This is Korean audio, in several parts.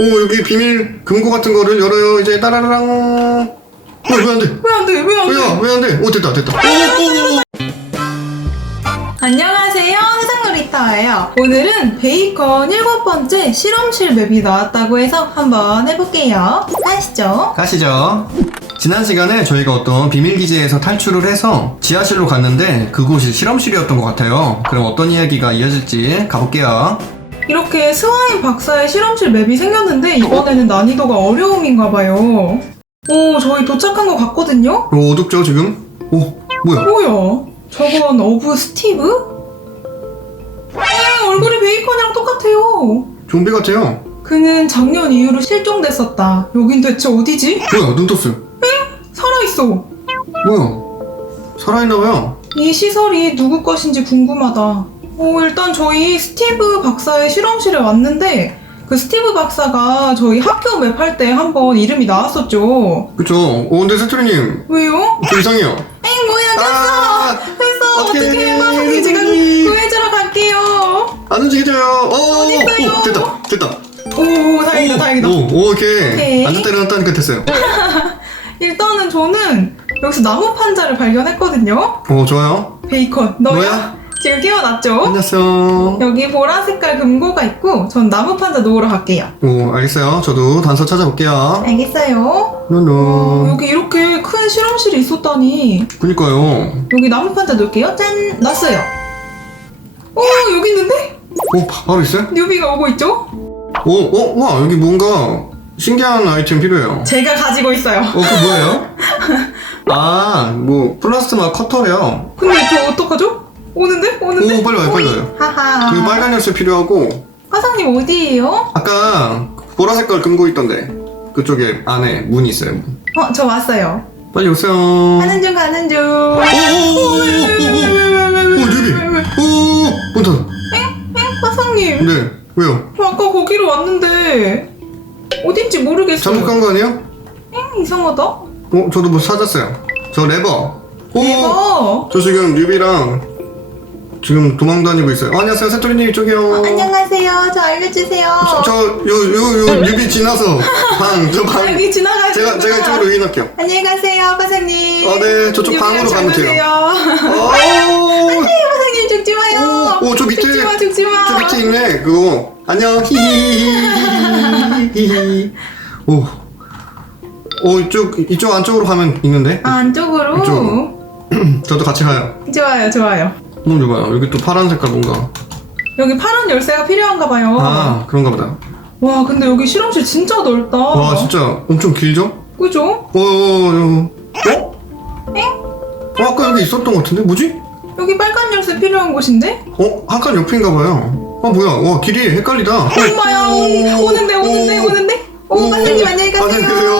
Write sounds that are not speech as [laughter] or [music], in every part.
오 여기 비밀 금고 같은 거를 열어요 이제 따라라랑 어왜 안 돼 왜 안 돼? 왜 안 돼? 왜야 왜 안 돼 오 됐다 됐다 오 오 오 안녕하세요. 세상놀이터예요. 오늘은 베이컨 일곱 번째 실험실 맵이 나왔다고 해서 한번 해볼게요. 가시죠. 가시죠 지난 시간에 저희가 어떤 비밀 기지에서 탈출을 해서 지하실로 갔는데 그곳이 실험실이었던 것 같아요 그럼 어떤 이야기가 이어질지 가볼게요 이렇게 스와인 박사의 실험실 맵이 생겼는데 이번에는 난이도가 어려움인가 봐요. 오, 저희 도착한 것 같거든요? 오 어둡죠 지금 오 뭐야 뭐야? 저건 어부 스티브? 에 얼굴이 베이컨이랑 똑같아요. 좀비 같아요 그는 작년 이후로 실종됐었다. 여긴 대체 어디지? 뭐야 눈 떴어요 살아있어. 뭐야 살아있나 봐요 이 시설이 누구 것인지 궁금하다. 오, 일단 저희 스티브 박사의 실험실에 왔는데 그 스티브 박사가 저희 학교 맵 할 때 한번 이름이 나왔었죠. 그쵸 오 근데 세트리님 왜요? 좀 이상해요 에이 뭐야 됐어. 아, 됐어. 어떡해. 어떻게 해봐. 제가 구해주러 갈게요. 안 움직여져요 오, 어디 있어요? 오 됐다 됐다 오 다행이다 오, 다행이다. 오, 오 오케이 오케이. 앉았다 일어났다니까 됐어요 [laughs] 일단은 저는 여기서 나무 판자를 발견했거든요. 오 좋아요 베이컨 너야? 뭐야? 지금 깨어났죠? 안녕하세요 여기 보라 색깔 금고가 있고 전 나무 판자 놓으러 갈게요. 오 알겠어요 저도 단서 찾아볼게요 알겠어요. 어, 노노 여기 이렇게 큰 실험실이 있었다니. 그니까요 여기 나무 판자 놓을게요. 짠! 놨어요. 오, 여기 있는데? 오 바로 있어요? 뉴비가 오고 있죠? 오, 오, 와 여기 뭔가 신기한 아이템 필요해요 제가 가지고 있어요. 어, 그 뭐예요? [laughs] 아, 뭐 플라스마 커터래요 근데 저 어떡하죠? 오는데? 오는데? 오 빨리 와요 빨리 와요 하하. 그 빨간 열쇠 필요하고 화상님 어디에요? 아까 보라 색깔 금고 있던데 그쪽에 안에 문이 있어요 문. 어, 저 왔어요. 빨리 오세요 가는 중, 가는 중. 오오오오오오오 뉴비 오 문 닫아 엥? 화상님. 네 왜요? 저 아까 거기로 왔는데 어딘지 모르겠어요. 잘못 간 거 아니에요? 엥? 이상하다. 어 저도 뭐 찾았어요 저 레버 오, 대박. 저 지금 뉴비랑 지금 도망 다니고 있어요 어, 안녕하세요 세토리님 이쪽이요 안녕하세요. 저 알려주세요. 저요요요 뉴비 지나서 방저 [laughs] 방 여기 지나가요. 제가 제가 이쪽으로 유인할게요 안녕히 가세요, 과장님. 아, 네. 저쪽 방으로 가면 돼요. 돼요. 오, 과장님 죽지 마요. 오, 오, 저 밑에 죽지 마, 죽지 마. 저 밑에 있네 그거 안녕 히히히히히히히 [laughs] [laughs] 오, 오 이쪽 이쪽 안쪽으로 가면 있는데 아, 안쪽으로. 이쪽으로. [clears throat] 저도 같이 가요 좋아요, 좋아요. 너무 좋아요 여기 또 파란 색깔 뭔가 여기 파란 열쇠가 필요한가 봐요. 아 그런가 보다 와, 근데 여기 실험실 진짜 넓다. 와 진짜 엄청 길죠? 그죠? 어, 어, 어, 어? 어? 아까 여기 있었던 것 같은데 뭐지? 여기 빨간 열쇠 필요한 곳인데? 어? 한 칸 옆인가 봐요 아 뭐야 와 길이 헷갈리다 엄마야, 오, 오는데, 오 는데, 오, 오는데. 오, 과장님 안녕히 가세요. 안녕히 [laughs] 계세요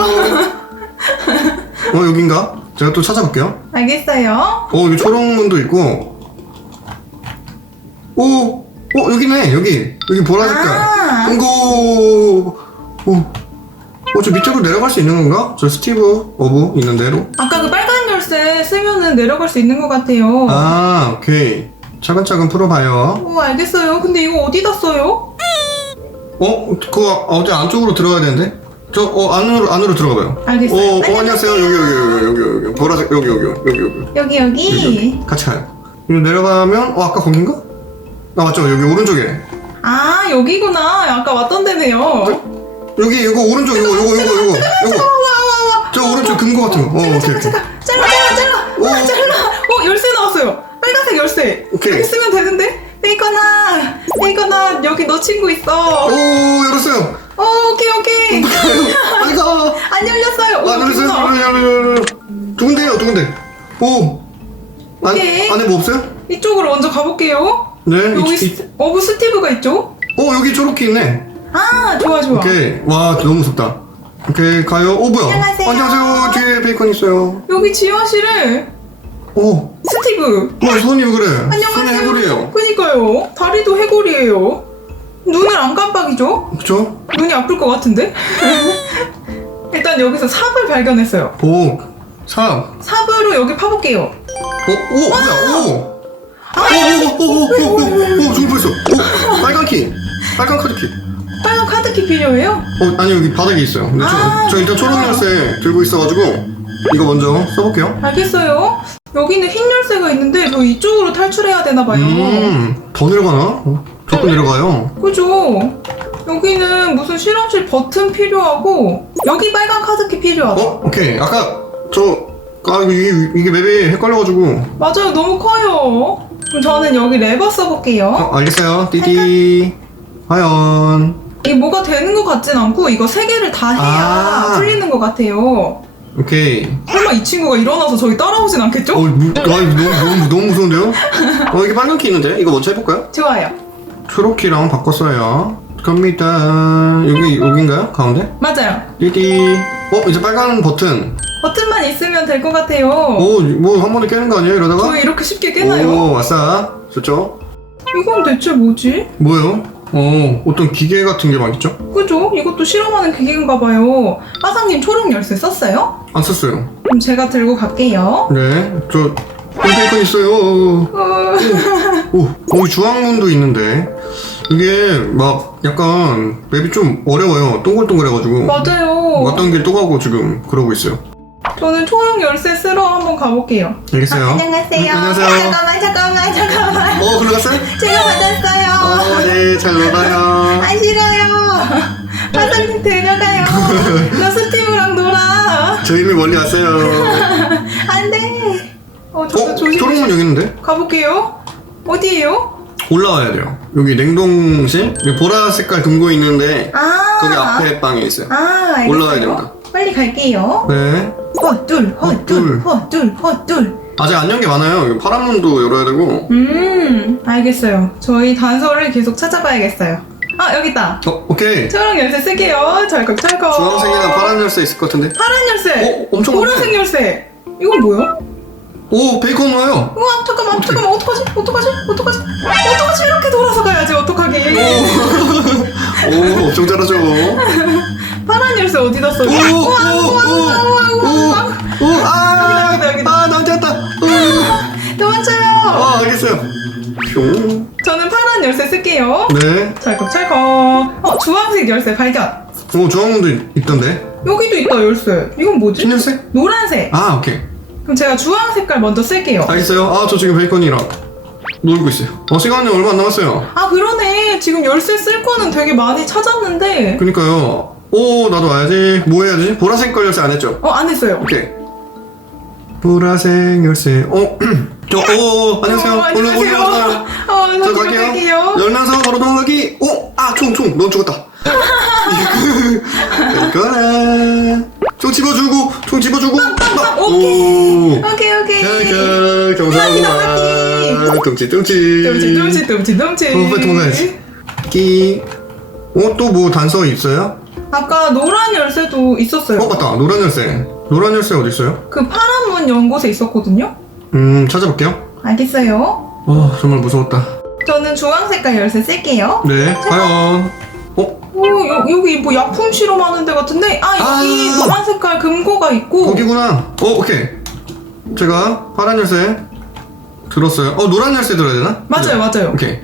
어 여긴가? 제가 또 찾아볼게요 알겠어요. 어 여기 초록 문도 있고 오! 어 여기네 여기 여기 보라 색깔 아. 금고 어. 어, 저 밑으로 내려갈 수 있는 건가? 저 스티브 어부 있는 대로? 아까 그 빨간 열쇠 쓰면은 내려갈 수 있는 것 같아요. 아, 오케이. 차근차근 풀어봐요. 오, 알겠어요. 근데 이거 어디다 써요? 어? 그거 어디 안쪽으로 들어가야 되는데? 저, 어, 안으로, 안으로 들어가봐요. 알겠어요. 어, 어, 안녕하세요. 여기, 여기, 여기, 여기, 여기. 보라색, 여기, 여기, 여기, 여기. 여기, 여기, 여기. 같이 가요. 여기 내려가면, 어, 아까 거긴가? 아, 맞죠. 여기 오른쪽에. 아, 여기구나. 아까 왔던 데네요. 여기, 이거 오른쪽, 이거, 이거, 이거, 이거. 이거. 와, 와, 와. 저 오른쪽 금고 같은 거. 어, 오케이, 오케이. 잠깐, 잘라, 잘라, 잘라. 오. 와, 잘라. 어, 열쇠 나왔어요. 빨간색 열쇠. 오케이. 여기 쓰면 되는데? 베이컨아, 베이컨아, 여기 너 친구 있어. 오, 열었어요. 어, 오케이, 오케이. 가. [laughs] 안 열렸어요. 오, 아, 열었어요. 누구나. 열어, 열어, 열어, 열어. 누군데요, 누군데? 오. 안, 오케이. 안에 뭐 없어요? 이쪽으로 먼저 가볼게요. 네. 여기 이- 이- 스, 어부 스티브가 있죠? 어, 여기 초록키 있네. 아, 좋아, 좋아. 오케이. 와, 너무 무섭다. 오케이, 가요. 오, 뭐야? 안녕하세요. 안녕하세요. 뒤에 베이컨 있어요. 여기 지하실에 오, 스티브. 와, 손이 왜 그래? 손이 안녕하세요. 해골이에요. 그니까요. 다리도 해골이에요. 눈을 안 깜빡이죠? 그쵸? 눈이 아플 것 같은데? [laughs] 일단 여기서 삽을 발견했어요. 오, 삽. 삽으로 여기 파볼게요. 어, 오, 뭐야? 오. 오오오오오오오 저기 보였어. 빨간 키. 빨간 카드 키. 빨간 카드키 필요해요? 어 아니 여기 바닥에 있어요. 근데 저, 아, 저 일단 초록 열쇠 들고 있어가지고 이거 먼저 써볼게요. 알겠어요. 여기는 흰 열쇠가 있는데 저 이쪽으로 탈출해야 되나 봐요. 음더 내려가나? 조금 내려가요. 그죠? 여기는 무슨 실험실 버튼 필요하고 여기 빨간 카드키 필요하다. 어 오케이 아까 저 아, 이게, 이게 맵이 헷갈려가지고 맞아요. 너무 커요. 그럼 저는 여기 레버 써볼게요. 어 알겠어요. 띠디 과연 이게 뭐가 되는 것 같진 않고 이거 세 개를 다 해야 아. 풀리는 것 같아요. 오케이. 설마 이 친구가 일어나서 저기 따라오진 않겠죠? 어, 무, 아, 너무, 너무, 너무 무서운데요? 어, 여기 빨간 키 있는데? 이거 먼저 해볼까요? 좋아요. 초록 키랑 바꿨어요. 갑니다. 여기, 여긴가요? 가운데? 맞아요. 띠디. 어, 이제 빨간 버튼. 있으면 될 것 같아요. 오, 뭐, 한 번에 깨는 거 아니에요? 이러다가? 저희 이렇게 쉽게 깨나요? 오, 아싸. 좋죠? 이건 대체 뭐지? 뭐예요? 어, 어떤 기계 같은 게 막 있죠? 그죠? 이것도 실험하는 기계인가 봐요. 빠상님 초록 열쇠 썼어요? 안 썼어요. 그럼 제가 들고 갈게요. 네, 저, 홈페이컨 있어요. 어, 오, 여기 주황문도 있는데. 이게 막 약간 맵이 좀 어려워요. 동글동글해가지고. 맞아요. 왔던 길 또 가고 지금 그러고 있어요. 저는 초록 열쇠 쓰러 한번 가볼게요. 알겠어요. 아, 안녕하세요. 음, 안녕하세요. 잠깐만, 잠깐만, 잠깐만. 어, 글러갔어요? 제가 받았어요. 어, 네, 잘 놀아요. 안 싫어요. 사장님 데려가요. 너 스티브랑 놀아. 저 이미 멀리 왔어요. 안 돼. 어, 저도 어, 조심. 초록문 여기 있는데? 가볼게요. 어디에요? 올라와야 돼요. 여기 냉동실? 여기 보라 색깔 금고 있는데 아. 거기 앞에 방에 있어요. 아, 알겠어요. 올라와야 됩니다. 빨리 갈게요. 네. 헛둘, 헛둘, 헛둘, 헛둘. 아직 안 연 게 많아요. 파란 문도 열어야 되고. 음, 알겠어요. 저희 단서를 계속 찾아봐야겠어요. 아, 여기 있다. 어, 오케이. 초록 열쇠 쓸게요. 찰칵 찰칵. 주황색이랑 파란 열쇠 있을 것 같은데? 파란 열쇠. 어, 엄청 보라색 많네. 열쇠. 이건 뭐야? 오, 베이컨 와요. 우와, 잠깐만, 어떡해. 잠깐만, 어떡하지? 어떡하지? 어떡하지? 어떡하지? 이렇게 돌아서 가야지, 어떡하게. 오, [laughs] 엄청 잘하죠. [laughs] 파란 열쇠 어디다 써요? 오, 오, 우와, 뿅. 저는 파란 열쇠 쓸게요. 네. 찰칵. 어, 주황색 열쇠 발견. 오, 주황문도 있- 있던데. 여기도 있다, 열쇠. 이건 뭐지? 흰열쇠? 노란색. 아, 오케이. 그럼 제가 주황 색깔 먼저 쓸게요. 알겠어요. 아, 저 지금 베이컨이랑 놀고 있어요. 어, 시간이 얼마 안 남았어요. 아, 그러네. 지금 열쇠 쓸 거는 되게 많이 찾았는데. 그니까요. 오, 나도 와야지. 뭐 해야지? 보라색 걸 열쇠 안 했죠? 어, 안 했어요. 오케이. 보라색 열쇠. 어, [clears throat] 저, 오, 안녕하세요. 어, 안녕하세요. 오늘 어, 저저 뒤로 갈게요. 갈게요. 열면서 바로 도망가기. 오, 아, 총, 총. 넌 죽었다. [laughs] 이거라. 총 집어주고, 총 집어주고. 빵, 오. 오케이. 오케이, 오케이. 잘 정상구만. 뚱치, 뚱치. dum치, dum치, dum치, dum치. 어, 빨리 도망가야지. 끼. 어, 또 뭐 단서 있어요? 아까 노란 열쇠도 있었어요. 어, 맞다. 노란 열쇠. 노란 열쇠 어디 있어요? 그 파란 문 연 곳에 있었거든요. 음, 찾아볼게요. 알겠어요. 어, 정말 무서웠다. 저는 주황 색깔 열쇠 쓸게요. 네, 과연. 어, 오, 여, 여기 뭐 약품 실험하는 데 같은데? 아, 여기 아. 노란 색깔 금고가 있고. 거기구나. 어, 오케이. 제가 파란 열쇠 들었어요. 어, 노란 열쇠 들어야 되나? 맞아요, 맞아요. 오케이.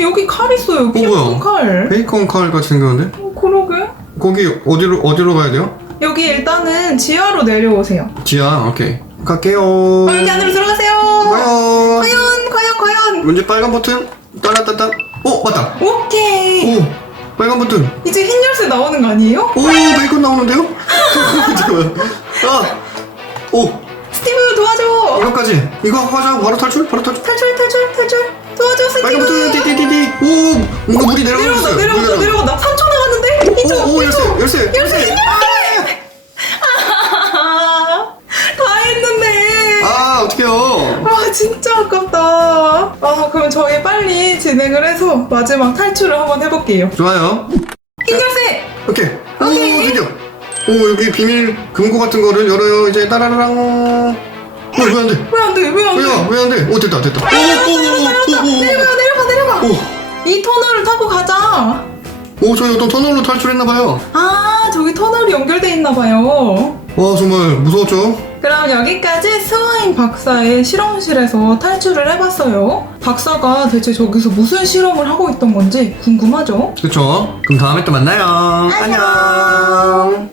여기 칼 있어요. 피 뭐야? 묻은 칼. 베이컨 칼 같이 생겼는데? 어, 그러게. 거기 어디로, 어디로 가야 돼요? 여기 일단은 지하로 내려오세요. 지하, 오케이. 갈게요. 어, 여기 안으로 들어가세요. 과연. 과연, 과연, 과연. 문제 빨간 버튼. 따라따따. 어, 맞다. 오케이. 오, 빨간 버튼. 이제 흰 열쇠 나오는 거 아니에요? 오, 베이컨 나오는데요? 잠깐만. [laughs] 아, 오, 스티브 도와줘. 이거까지. 이거 하자. 바로 탈출? 바로 탈출. 탈출, 탈출, 탈출. 도와줘, 빨간 버튼. 스티브. 띠띠띠띠. 오, 뭔가 물이 내려가고 저희 빨리 진행을 해서 마지막 탈출을 한번 해볼게요. 좋아요. 흰 열쇠. 오케이. 오, 오케이. 드디어. 오, 여기 비밀 금고 같은 거를 열어요. 이제 따라라랑. 어, 왜안 돼? 왜 안 돼? 왜 안 돼? 왜야? 왜 안 돼? 오, 됐다, 됐다. 내려가 내려가 내려가. 오, 오. 이 터널을 타고 가자. 오, 저희 어떤 터널로 탈출했나봐요. 아 저기 터널이 연결돼 있나 봐요. 와 정말 무서웠죠? 그럼 여기까지 스와인 박사의 실험실에서 탈출을 해봤어요. 박사가 대체 저기서 무슨 실험을 하고 있던 건지 궁금하죠? 그쵸? 그럼 다음에 또 만나요. 안녕.